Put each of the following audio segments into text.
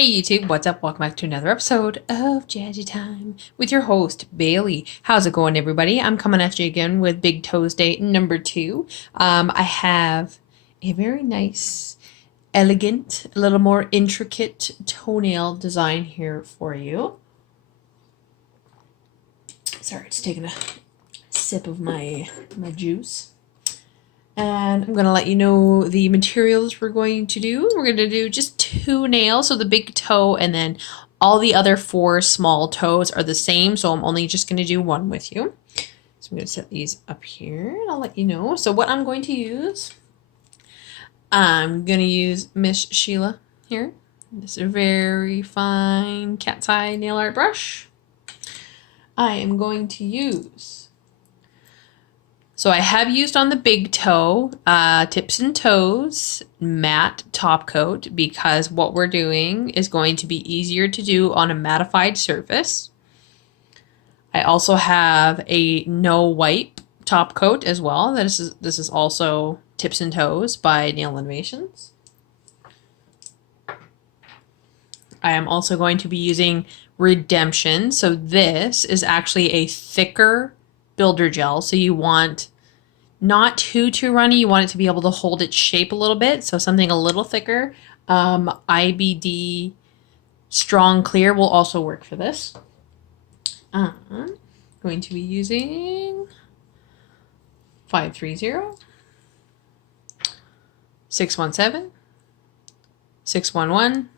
Hey YouTube, what's up? Welcome back to another episode of Jazzy Time with your host, Bailey. How's it going, everybody? I'm coming at you again with Big Toes Day number 2. I have a very nice, elegant, a little more intricate toenail design here for you. Sorry, just taking a sip of my juice. And I'm going to let you know the materials we're going to do. We're going to do just 2 nails, so the big toe, and then all the other 4 small toes are the same, so I'm only just going to do 1 with you. So I'm going to set these up here, and I'll let you know. So what I'm going to use, I'm going to use Miss Sheila here. This is a very fine cat's eye nail art brush. I am going to use... So I have used on the big toe, tips and toes, matte top coat, because what we're doing is going to be easier to do on a mattified surface. I also have a no wipe top coat as well. This is also Tips and Toes by Nail Innovations. I am also going to be using Redempzion. So this is actually a thicker builder gel, so you want not too runny. You want it to be able to hold its shape a little bit, so something a little thicker. IBD strong clear will also work for this. I'm going to be using 530, 617, 611,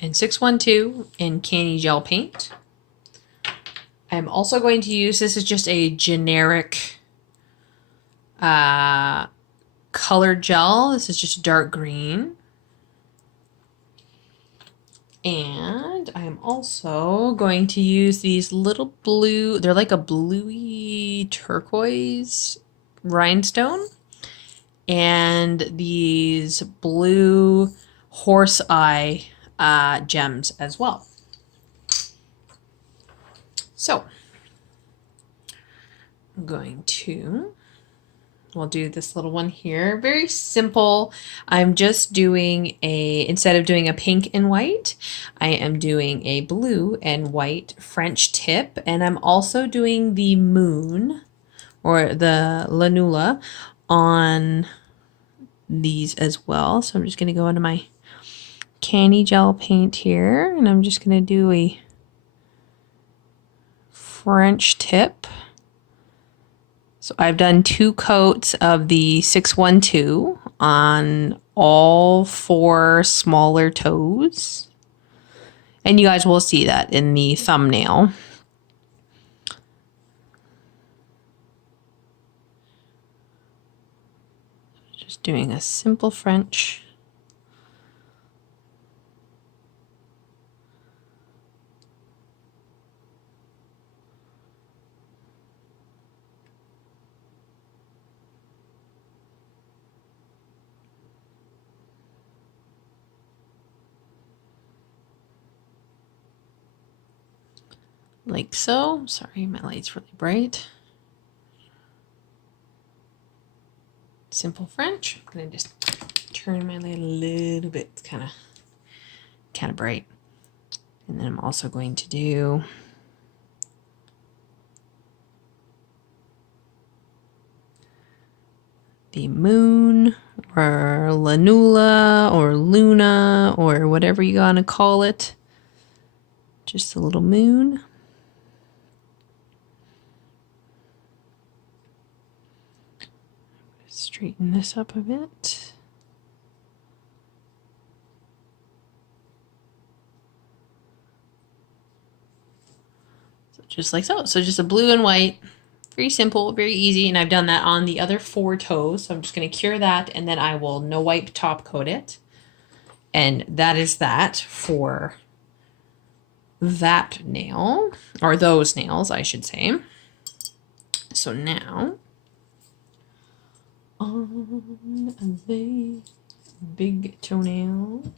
and 612 in Canni gel paint. I'm also going to use, this is just a generic colored gel. This is just dark green. And I am also going to use these little blue, they're like a bluey turquoise rhinestone, and these blue horse eye gems as well. So I'm going to, we'll do this little one here. Very simple. I'm just doing instead of doing a pink and white, I am doing a blue and white French tip. And I'm also doing the moon or the lanula on these as well. So I'm just going to go into my Canni gel paint here, and I'm just going to do a French tip. So I've done 2 coats of the 612 on all 4 smaller toes. And you guys will see that in the thumbnail. Just doing a simple French. Like so. Sorry, my light's really bright. Simple French. I'm gonna just turn my light a little bit. It's kind of bright. And then I'm also going to do the moon or lanula or luna or whatever you want to call it. Just a little moon. Straighten this up a bit. So just like so. So just a blue and white. Very simple, very easy. And I've done that on the other 4 toes. So I'm just going to cure that, and then I will no wipe top coat it. And that is that for that nail, or those nails, I should say. So now, on the big toenail.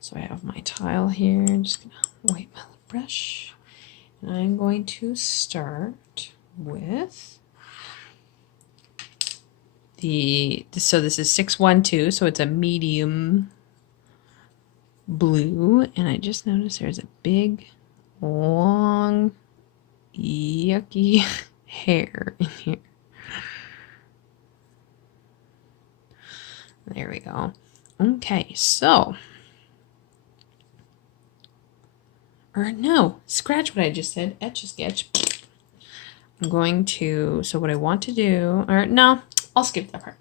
So I have my tile here. I'm just gonna wipe my brush, and I'm going to start with so this is 612, so it's a medium blue, and I just noticed there's a big, long, yucky hair in here. There we go. Okay, so, or no, scratch what I just said, etch a sketch. I'm going to, so what I want to do, or no, I'll skip that part.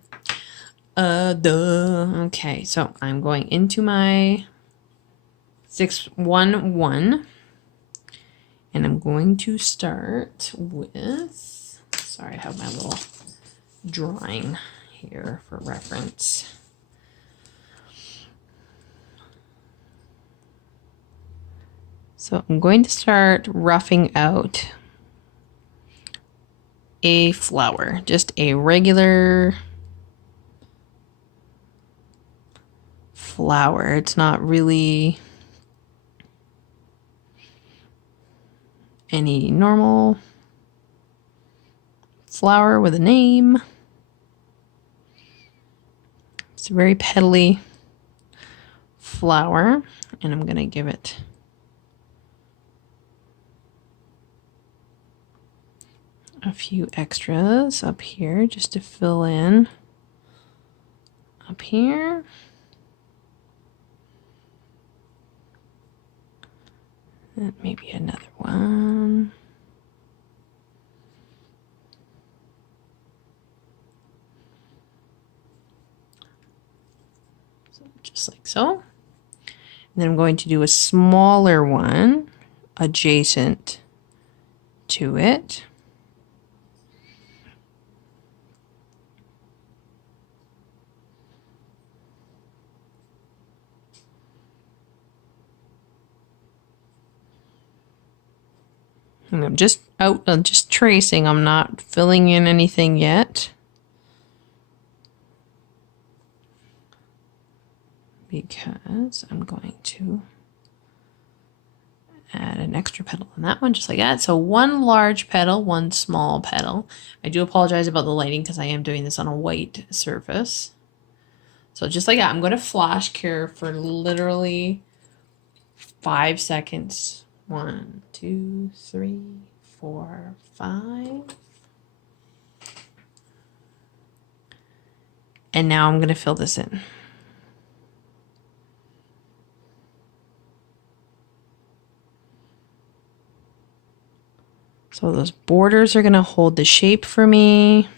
Okay, so I'm going into my 611, and I'm going to start with, sorry, I have my little drawing here for reference. So I'm going to start roughing out a flower, just a regular flower. It's not really any normal flower with a name. It's a very petally flower, and I'm gonna give it a few extras up here just to fill in up here. And maybe another one. So just like so. And then I'm going to do a smaller one adjacent to it. And I'm just tracing. I'm not filling in anything yet, because I'm going to add an extra petal on that one, just like that. So one large petal, one small petal. I do apologize about the lighting because I am doing this on a white surface. So just like that, I'm going to flash cure for literally 5 seconds. 1, 2, 3, 4, 5. And now I'm going to fill this in. So those borders are going to hold the shape for me.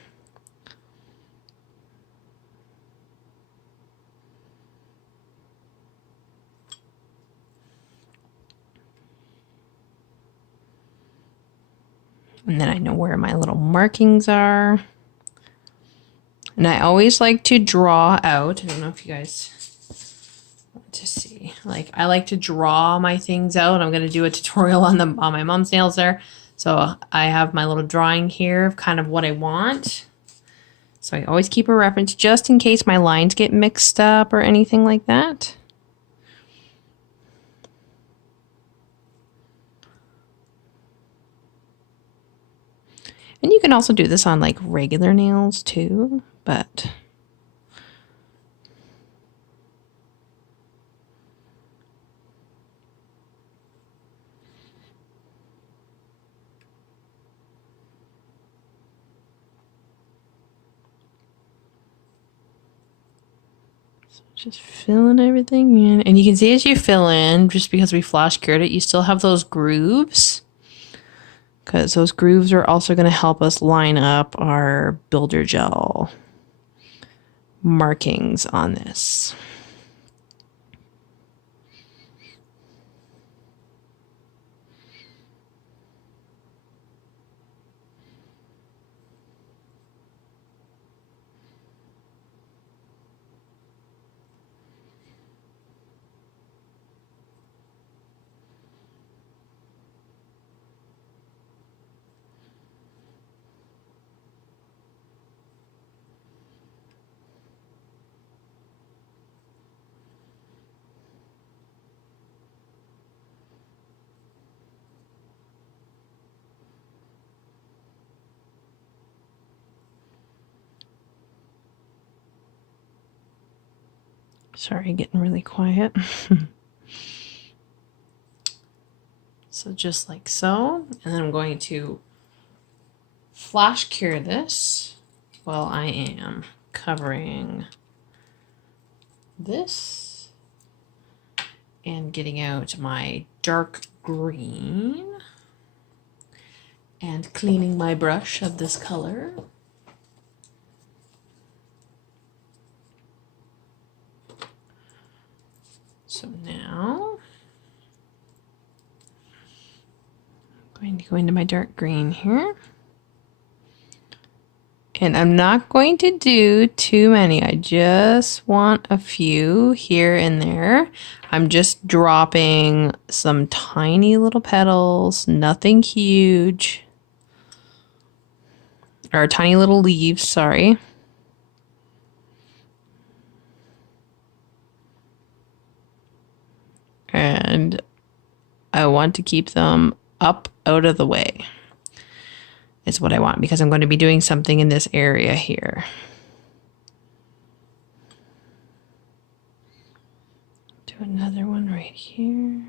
And then I know where my little markings are. And I always like to draw out. I don't know if you guys want to see. Like, I like to draw my things out. I'm going to do a tutorial on my mom's nails there. So I have my little drawing here of kind of what I want. So I always keep a reference just in case my lines get mixed up or anything like that. And you can also do this on like regular nails too, but so just filling everything in. And you can see as you fill in, just because we flash cured it, you still have those grooves. Because those grooves are also going to help us line up our builder gel markings on this. Sorry, getting really quiet. So just like so, and then I'm going to flash cure this while I am covering this and getting out my dark green and cleaning my brush of this color. So now I'm going to go into my dark green here. And I'm not going to do too many. I just want a few here and there. I'm just dropping some tiny little petals, nothing huge. Or tiny little leaves, sorry. And I want to keep them up out of the way. Is what I want because I'm going to be doing something in this area here. Do another one right here.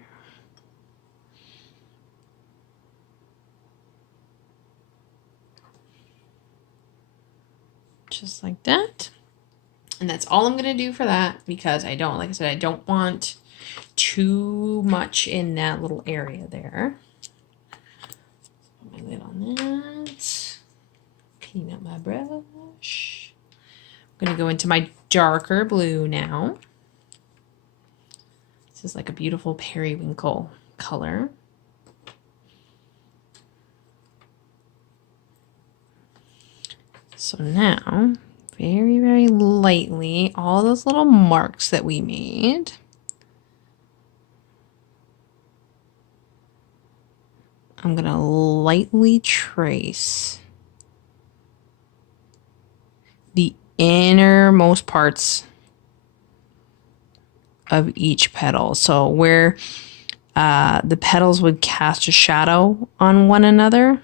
Just like that. And that's all I'm going to do for that because I don't, like I said, I don't want too much in that little area there. Put my lid on that. Clean up my brush. I'm going to go into my darker blue now. This is like a beautiful periwinkle color. So now, very, very lightly, all those little marks that we made, I'm going to lightly trace the innermost parts of each petal. So where the petals would cast a shadow on one another,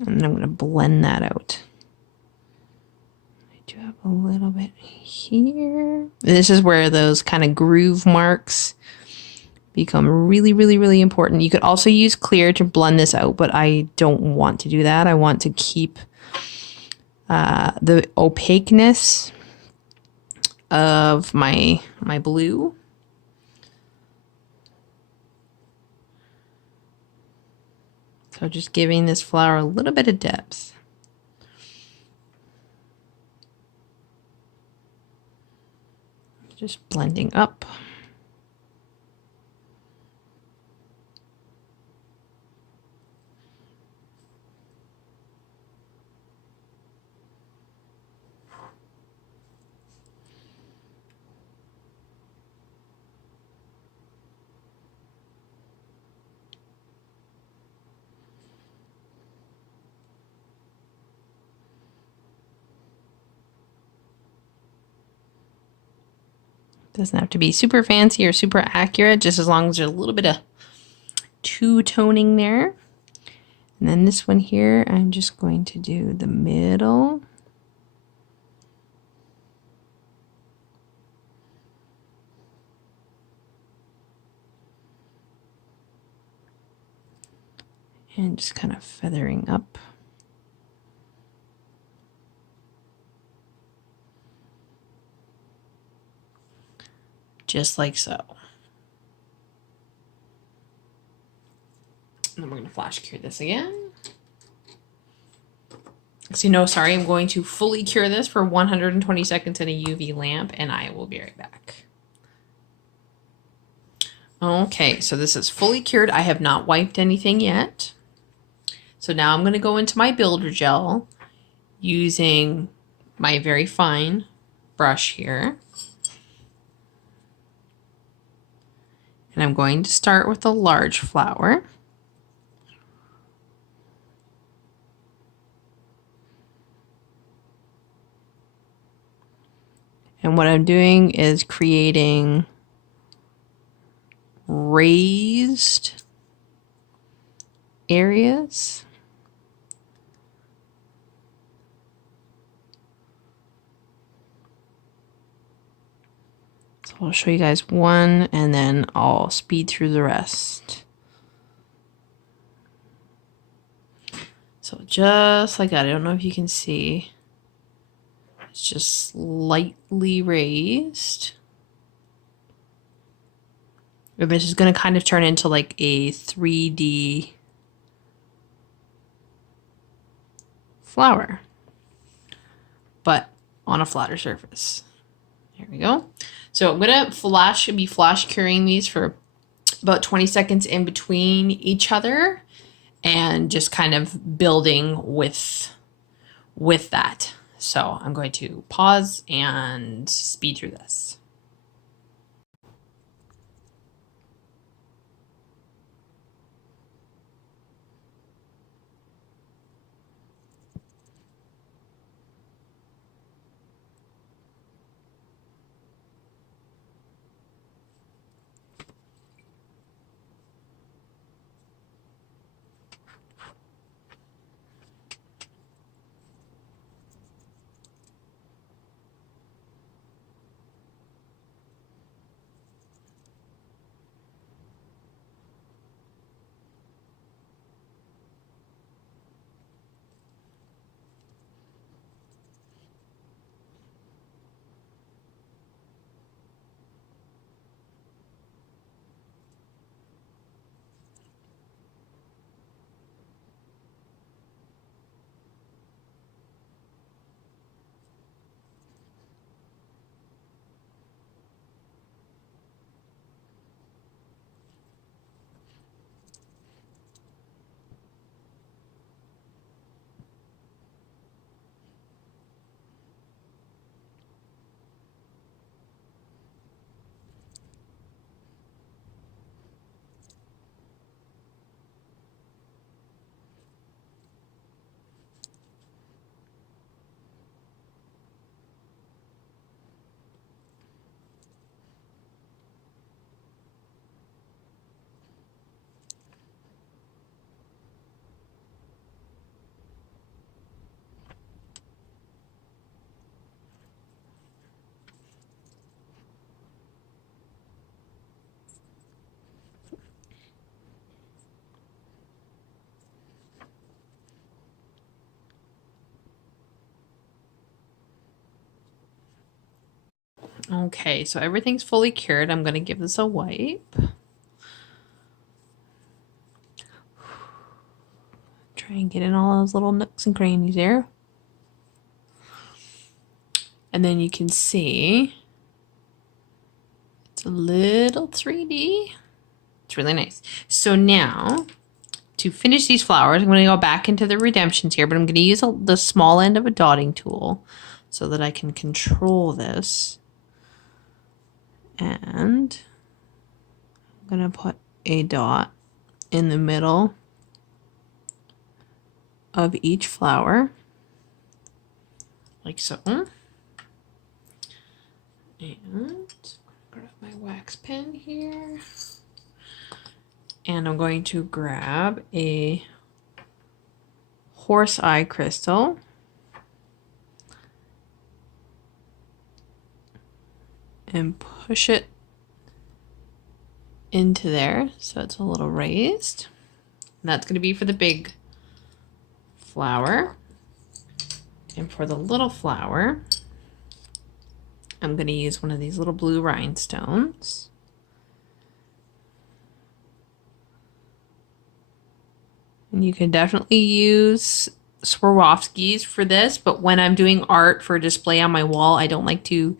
and I'm going to blend that out. I do have a little bit here. This is where those kind of groove marks become really, really, really important. You could also use clear to blend this out, but I don't want to do that. I want to keep the opaqueness of my blue. So just giving this flower a little bit of depth. Just blending up. Doesn't have to be super fancy or super accurate, just as long as there's a little bit of two-toning there. And then this one here, I'm just going to do the middle. And just kind of feathering up. Just like so. And then we're going to flash cure this again. So sorry, I'm going to fully cure this for 120 seconds in a UV lamp, and I will be right back. Okay, so this is fully cured. I have not wiped anything yet. So now I'm going to go into my builder gel using my very fine brush here. And I'm going to start with a large flower. And what I'm doing is creating raised areas. I'll show you guys one and then I'll speed through the rest. So just like that, I don't know if you can see. It's just slightly raised. And this is going to kind of turn into like a 3D flower, but on a flatter surface. There we go. So I'm going to be flash curing these for about 20 seconds in between each other and just kind of building with that. So I'm going to pause and speed through this. Okay, so everything's fully cured. I'm going to give this a wipe. Try and get in all those little nooks and crannies there. And then you can see it's a little 3D. It's really nice. So now, to finish these flowers, I'm going to go back into the Redemptions here, but I'm going to use the small end of a dotting tool so that I can control this. And I'm going to put a dot in the middle of each flower, like so. And grab my wax pen here. And I'm going to grab a horse eye crystal. And push it into there so it's a little raised. And that's going to be for the big flower. And for the little flower, I'm going to use one of these little blue rhinestones. And you can definitely use Swarovskis for this, but when I'm doing art for display on my wall, I don't like to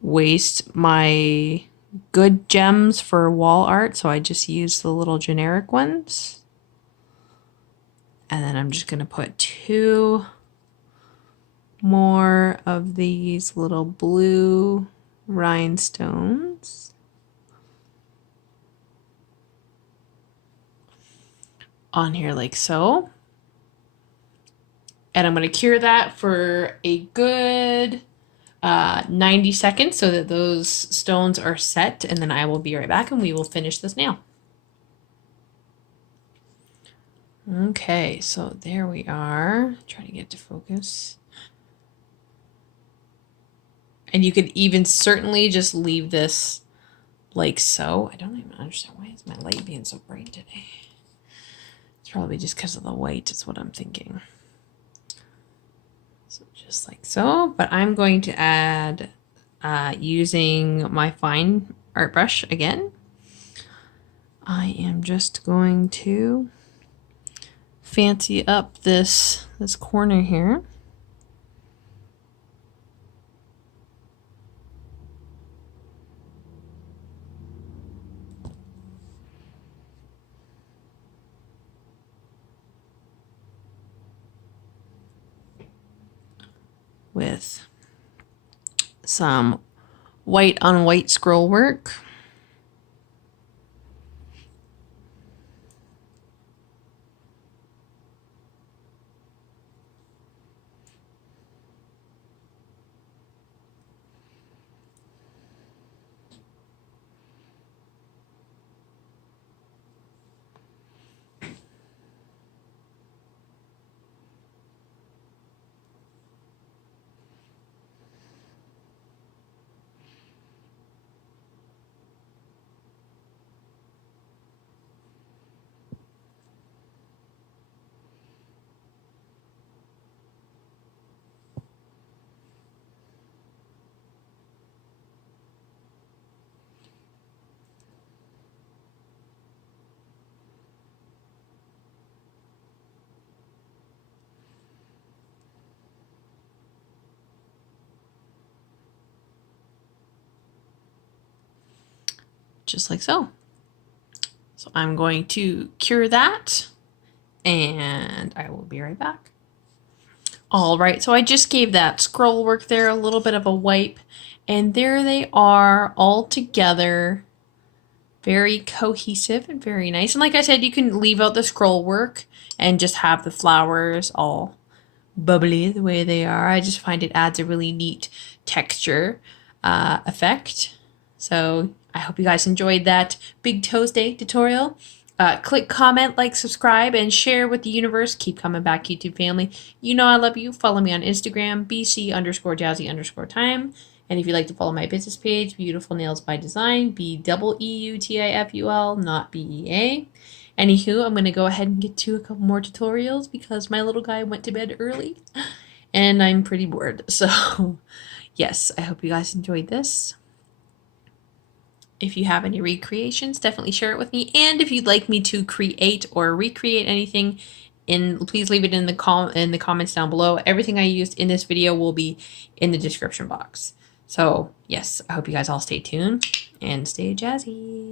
waste my good gems for wall art, so I just use the little generic ones. And then I'm just going to put 2 more of these little blue rhinestones on here like so. And I'm going to cure that for a good 90 seconds so that those stones are set, and then I will be right back and we will finish this nail. Okay, so there we are. Trying to get to focus. And you could even certainly just leave this like so. I don't even understand why is my light being so bright today. It's probably just because of the white is what I'm thinking. So just like so, but I'm going to add using my fine art brush again. I am just going to fancy up this corner here. With some white on white scroll work. Just like so. So I'm going to cure that and I will be right back. All right, so I just gave that scroll work there a little bit of a wipe, and there they are all together. Very cohesive and very nice. And like I said, you can leave out the scroll work and just have the flowers all bubbly the way they are. I just find it adds a really neat texture effect. So I hope you guys enjoyed that Big Toes Day tutorial. Click, comment, like, subscribe, and share with the universe. Keep coming back, YouTube family. You know I love you. Follow me on Instagram, bc_jazzy_time. And if you'd like to follow my business page, Beautiful Nails by Design, BEUTIFUL, not BEA. Anywho, I'm going to go ahead and get to a couple more tutorials because my little guy went to bed early and I'm pretty bored. So yes, I hope you guys enjoyed this. If you have any recreations, definitely share it with me. And if you'd like me to create or recreate anything, please leave it in the comments down below. Everything I used in this video will be in the description box. So yes, I hope you guys all stay tuned and stay jazzy.